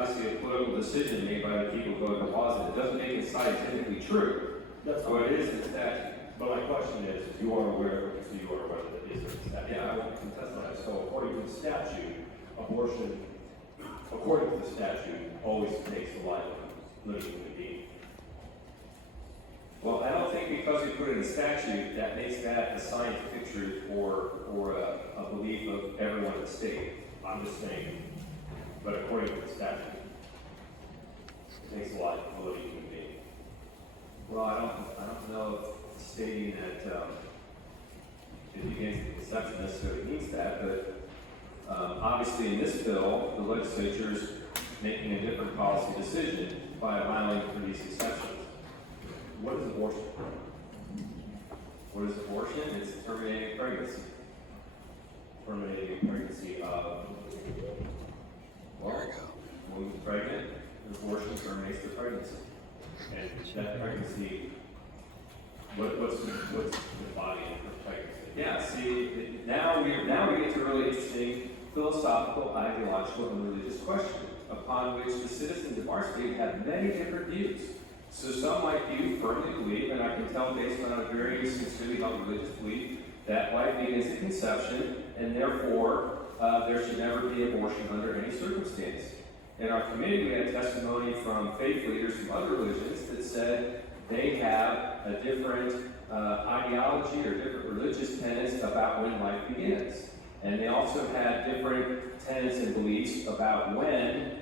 obviously a political decision made by the people who voted deposit. It doesn't make it scientifically true. That's So it is the statute. But my question is, you are aware, so you are aware that it is a statute. Yeah, I won't contest that. So according to the statute, abortion, according to the statute, always takes the life of a living human being. Well, I don't think because we put it in the statute, that makes that a scientific truth or a belief of everyone in the state. I'm just saying, but according to the statute, it takes the life of a living human being. Well, I don't know if stating that it begins the conception necessarily means that, but obviously in this bill, the legislature is making a different policy decision by allowing for these exceptions. What is abortion? What is abortion? It's terminating pregnancy. Terminating pregnancy of, Well, woman's pregnant, abortion terminates the pregnancy. and that pregnancy, what's the body of pregnancy? Yeah, see, now we get to a really interesting philosophical, ideological, and religious question upon which the citizens of our state have many different views. So some like you firmly believe, and I can tell based on a very sincerely held religious belief, that life begins at conception, and therefore there should never be abortion under any circumstance. In our community, we had testimony from faith leaders from other religions that said they have a different ideology or different religious tenets about when life begins. And they also had different tenets and beliefs about when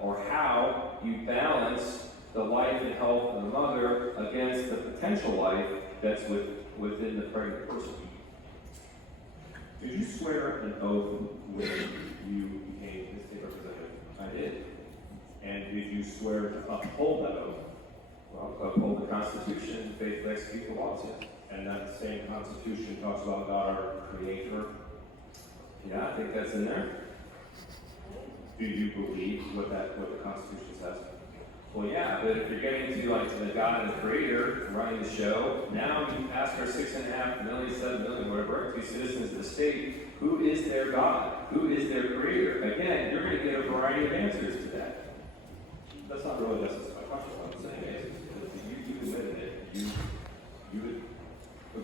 or how you balance the life and health of the mother against the potential life that's within the pregnant person. Did you swear an oath when you became the state representative? I did. And did you swear to uphold that oath? Well, uphold the Constitution and faithfully execute the laws, yes. And that same Constitution talks about God, our Creator. Yeah, I think that's in there. Do you believe what the Constitution says? Well, yeah, but if you're getting to like the God and the Creator running the show, now you ask our 6.5 million, 7 million, whatever, to citizens of the state, who is their God? Who is their Creator? Again, you're going to get a variety of answers to that. That's not really necessary. My question, what I'm saying is, you admitted it. You would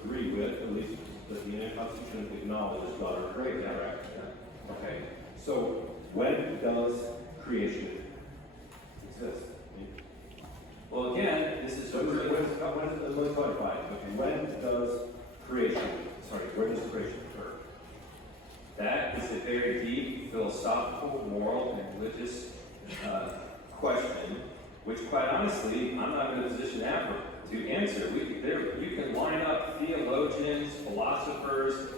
agree with, at least, that the United Constitution acknowledges God, our Creator, correct? Yeah. Okay. So when does creation exist? Well, again, this is So let's clarify. Okay, when does creation occur? that is a very deep philosophical, moral, and religious question, which, quite honestly, I'm not in a position to answer. You can line up theologians, philosophers,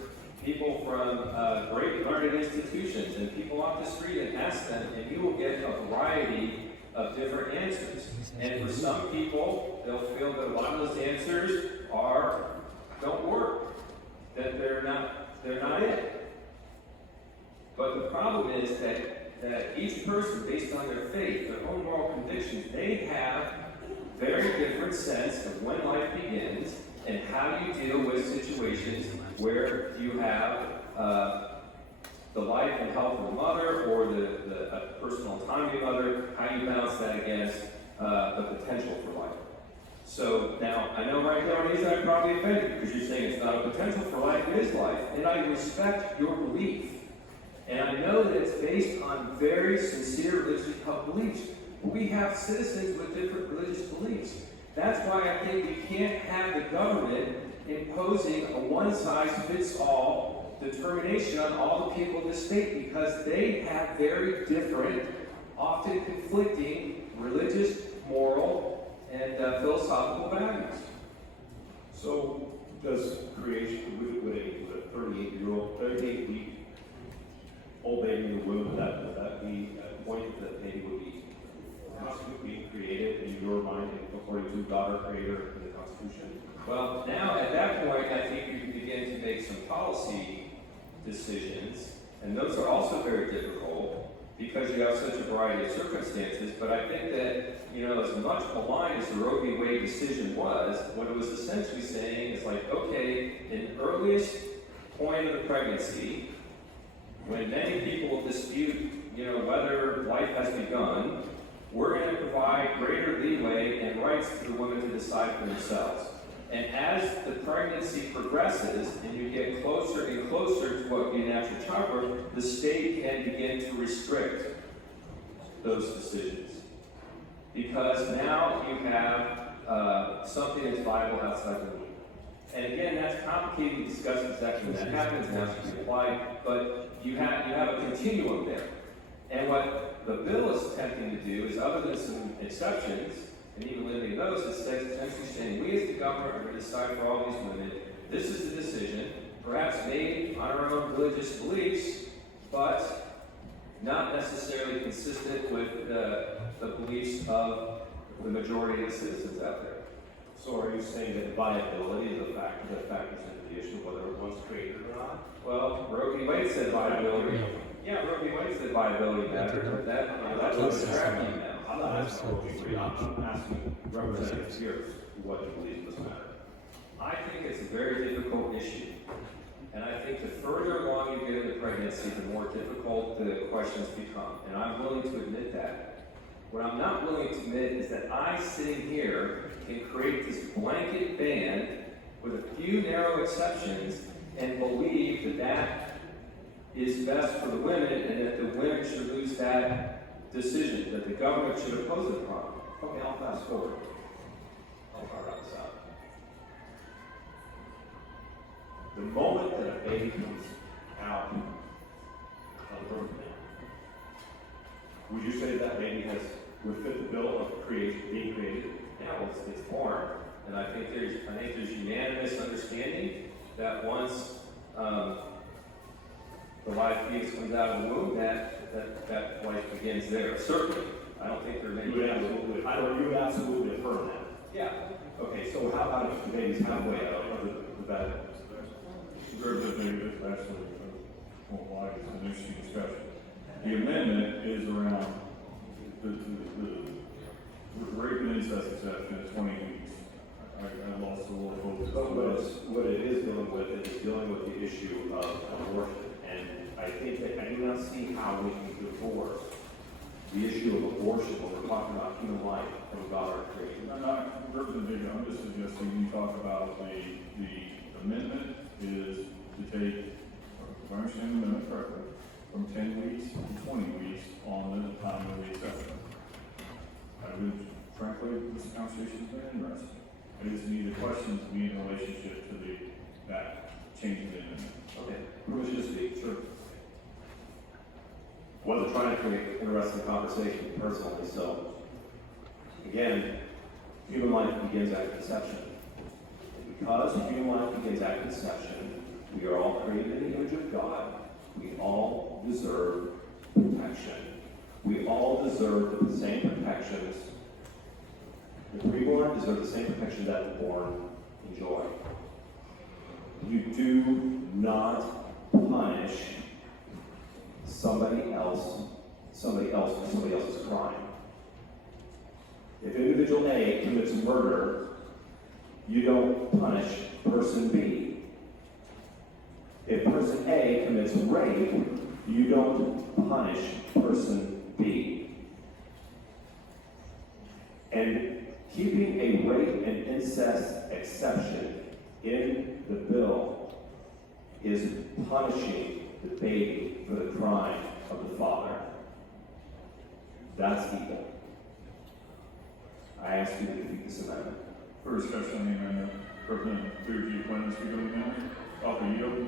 people from great learned institutions, and people off the street and ask them, and you will get a variety of different answers. And for some people, they'll feel that a lot of those answers don't work, that they're not it. But the problem is that each person, based on their faith, their own moral convictions, they have very different sense of when life begins and how you deal with situations where you have the life and health of the mother or the personal autonomy of the mother, how you balance that against the potential for life. So now, I know right there on these I'm probably offended because you're saying it's not a potential for life, it is life. And I respect your belief. And I know that it's based on very sincere religious beliefs. We have citizens with different religious beliefs. That's why I think we can't have the government imposing a one-size-fits-all determination on all the people in the state because they have very different, often conflicting religious, moral, and philosophical values. So does creation, would a 38-week old baby in the womb, would that be a point that baby would be being created in your mind according to God, our Creator, and the Constitution? Well, now at that point, I think you can begin to make some policy decisions, and those are also very difficult because you have such a variety of circumstances. But I think that, as much maligned as the Roe v. Wade decision was, what it was essentially saying is like, okay, in the earliest point of the pregnancy, when many people dispute, whether life life has begun, we're going to provide greater leeway and rights to the women to decide for themselves. And as the pregnancy progresses and you get closer and closer to what being natural childbirth, the state can begin to restrict those decisions. Because now you have something that's viable outside the womb. And again, that's complicated to discuss exactly when that happens and how it should be applied, but you have a continuum there. And what the bill is attempting to do is, other than some exceptions, and even limiting those, it says essentially saying, we as the government are going to decide for all these women, this is the decision, perhaps made on our own religious beliefs, but not necessarily consistent with the beliefs of the majority of the citizens out there. So are you saying that viability is a factor that factors into the issue of whether it was created or not? Well, Roe v. Wade said viability. Yeah, Roe v. Wade said viability matters, but that's what's tracking now. I'm not asking for I'm asking representatives here what you believe does matter. I think it's a very difficult issue. And I think the further along you get in the pregnancy, the more difficult the questions become. And I'm willing to admit that. What I'm not willing to admit is that I, sitting here, can create this blanket ban with a few narrow exceptions and believe that that is best for the women and that the women should lose that decision, that the government should oppose it upon. Okay, I'll fast forward. I'll try to wrap this out. The moment that a baby comes out of the birth canal, would you say that baby would fit the bill of being created? Yeah, well, it's born, and I think there's unanimous understanding that once the live fetus comes out of the womb, that life begins there. Certainly, I don't think there are many. You would absolutely affirm that. Yeah. Okay, so how about if the baby's halfway out of the bed? Very big, that's actually, why it's an interesting discussion. The amendment is around the rape and incest exception at 20 weeks. I lost a little focus. But what it is dealing with, it is dealing with the issue of abortion. And I think that I do not see how we can divorce the issue of abortion when we're talking about human life and about our creation. I'm not representing, I'm just suggesting you talk about the amendment is to take, if I understand the amendment correctly, from 10 weeks to 20 weeks on the time of the exception. I would, frankly, this conversation has been interesting. I just need the questions to be in relationship to that change in the amendment. Okay, permission to speak, sure. Wasn't trying to create an interesting conversation personally, so again, human life begins at conception. And because human life begins at conception, we are all created in the image of God. We all deserve protection. We all deserve the same protections. The preborn deserve the same protection that the born enjoy. You do not punish somebody else for somebody else's crime. If individual A commits murder, you don't punish person B. If person A commits rape, you don't punish person B. And keeping a rape and incest exception in the bill is punishing the baby for the crime of the father. That's evil. I ask you to defeat this amendment. For discussion on the amendment, Representative Clear, do you plan to speak on the amendment? Alpha yield.